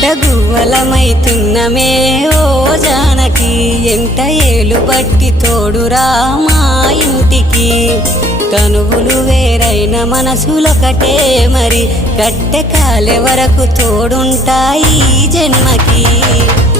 గువ్వలమైతున్నమే ఓ జానకి ఎంట ఏలు బట్టి తోడురా మా ఇంటికి తనువులు వేరైన మనసులొకటే మరి కట్టె కాలే వరకు తోడుంటాయి జన్మకి